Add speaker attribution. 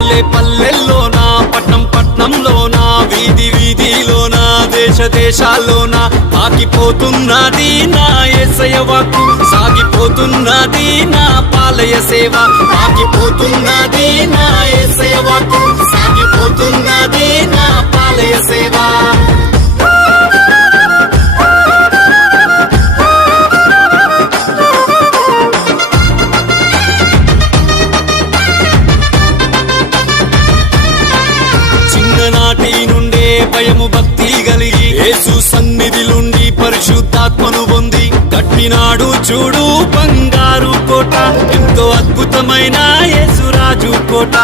Speaker 1: పల్లె పల్లెల్లోనా పట్నం పట్నంలోనా వీధి వీధిలోనా దేశ దేశాల్లోనా ఆగిపోతున్నది నా ఎసయ వాక్కు సాగిపోతున్నది నా పాలయ సేవ ఆగి భయము భక్తి కలిగి యేసు సన్నిధిలుండి పరిశుద్ధాత్మను పొంది కట్టినాడు చూడు బంగారు కోట. ఎంతో అద్భుతమైన యేసురాజు కోట.